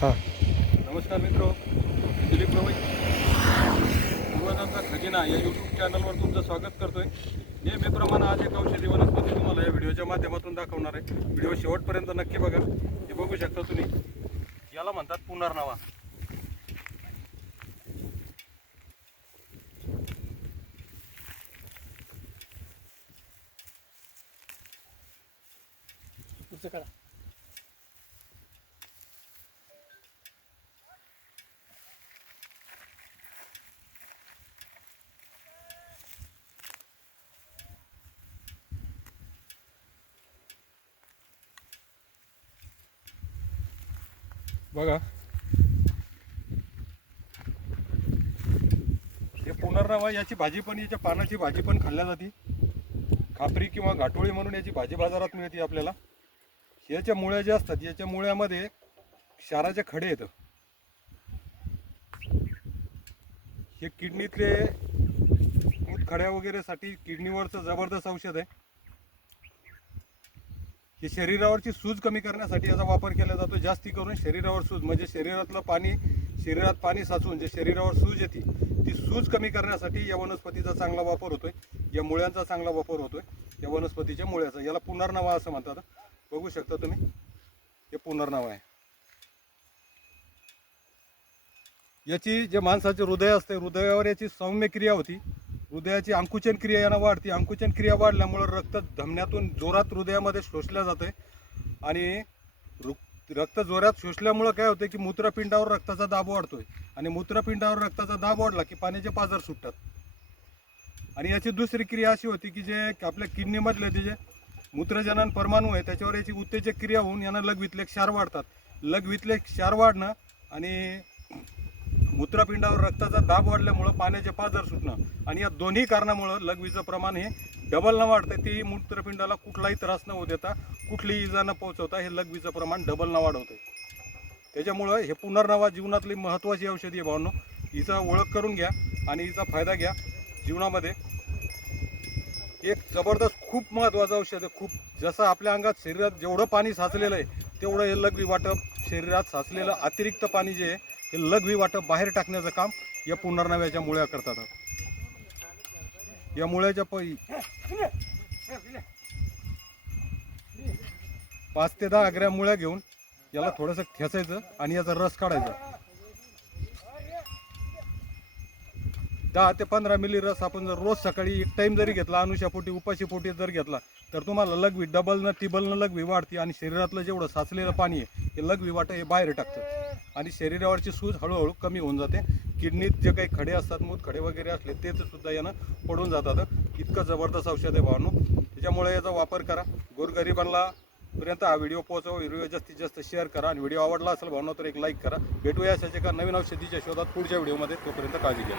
हां. नमस्कार मित्रो, दिलीप गवई पूर्वजांचा खजिना या यूट्यूब चॅनलवर तुमचं स्वागत करतोय. नेहमीप्रमाणे आज एक औषधी वनस्पती तुम्हाला या व्हिडिओच्या माध्यमातून दाखवणार आहे. व्हिडिओ शेवटपर्यंत नक्की बघा. हे बघू शकता तुम्ही, याला म्हणतात पुनर्नवा. बघा, हे पुनर्नवा. याची भाजी पण, याच्या पानाची भाजी पण खाल्ल्या जाते. खापरी किंवा घाटोळी म्हणून याची भाजी बाजारात मिळते आपल्याला. याच्या मुळ्या ज्या असतात, याच्या मुळ्यामध्ये क्षाराचे खडे येतं. हे किडनीतले खड्या वगैरेसाठी किडनीवरचं जबरदस्त औषध आहे. हे शरीरावरची सूज कमी करण्यासाठी याचा वापर केला जातो. जास्ती करून शरीरावर सूज म्हणजे शरीरात पाणी साचून जे शरीरावर सूज येते, ती सूज कमी करण्यासाठी या वनस्पतीचा चांगला वापर होतोय. या मुळ्यांचा चांगला वापर होतोय, या वनस्पतीच्या मुळ्याचा. याला पुनर्नवा असं म्हणतात. बघू शकता तुम्ही, हे पुनर्नवा आहे. याची जे माणसाचे हृदय असते, हृदयावर याची सौम्य क्रिया होती. हृदयाची आकुंचन क्रिया यानं वाढते. आकुंचन क्रिया वाढल्यामुळे रक्त धमन्यातून जोरात हृदयामध्ये शोषलं जाते आणि रक्त जोरात शोषल्यामुळे काय होतं की मूत्रपिंडावर रक्ताचा दाब वाढतोय. आणि मूत्रपिंडावर रक्ताचा दाब वाढला की पाण्याचे पाझर सुटतात. आणि याची दुसरी क्रिया अशी होती की जे आपल्या किडनीमधले ते जे मूत्रजनन परमाणू आहे, त्याच्यावर याची उत्तेजक क्रिया होऊन यांना लघवीतले क्षार वाढतात. लघवीतले क्षार वाढणं आणि मूत्रपिंडावर रक्ताचा दाब वाढल्यामुळं पाण्याचे पाझर सुटणं, आणि या दोन्ही कारणामुळं लघवीचं प्रमाण हे डबल न वाढतं. ते मूत्रपिंडाला कुठलाही त्रास न होऊ देता, कुठलीही इजा न पोहोचवता हे लघवीचं प्रमाण डबल न वाढवतं. त्याच्यामुळं हे पुनर्नवा जीवनातली महत्त्वाची औषधी आहे भावांनो. हिचा ओळख करून घ्या आणि हिचा फायदा घ्या जीवनामध्ये. एक जबरदस्त खूप महत्त्वाचं औषध आहे. खूप जसं आपल्या अंगात शरीरात जेवढं पाणी साचलेलं आहे, तेवढं हे लघवी वाटप, शरीरात साचलेलं अतिरिक्त पाणी जे आहे हे लघवी वाटप बाहेर टाकण्याचं काम या पुनर्नव्याच्या मुळ्या करतात. या मुळ्याच्या 5 ते 10 ग्रॅम मुळ्या घेऊन याला थोडंसं ठेचायचं आणि याचा रस काढायचा. 10 ते 15 मिली रस आपण जर रोज सकाळी एक टाइम जरी घेतला, अनुशापोटी उपाशीपोटी जर घेतला, तर तुम्हाला लघवी डबल न टिबल न लघवी वाढते. आणि शरीरातलं जेवढं साचलेलं पाणी आहे हे लघवी वाटं हे बाहेर टाकतं आणि शरीरावरची सूज हळूहळू कमी होऊन जाते. किडनीत जे काही खडे असतात, मूतखडे वगैरे असले, ते सुद्धा यानं पडून जातात. इतकं जबरदस्त औषध आहे भावांनो. त्याच्यामुळे याचा वापर करा. गोरगरिबांना पर्यंत हा व्हिडिओ पोहोचवा. व्हिडिओ जास्तीत जास्त शेअर करा आणि व्हिडिओ आवडला असेल भावना तर एक लाईक करा. भेटूया अशाच एका नवीन औषधीच्या शोधात पुढच्या व्हिडिओमध्ये. तोपर्यंत काळजी घ्या.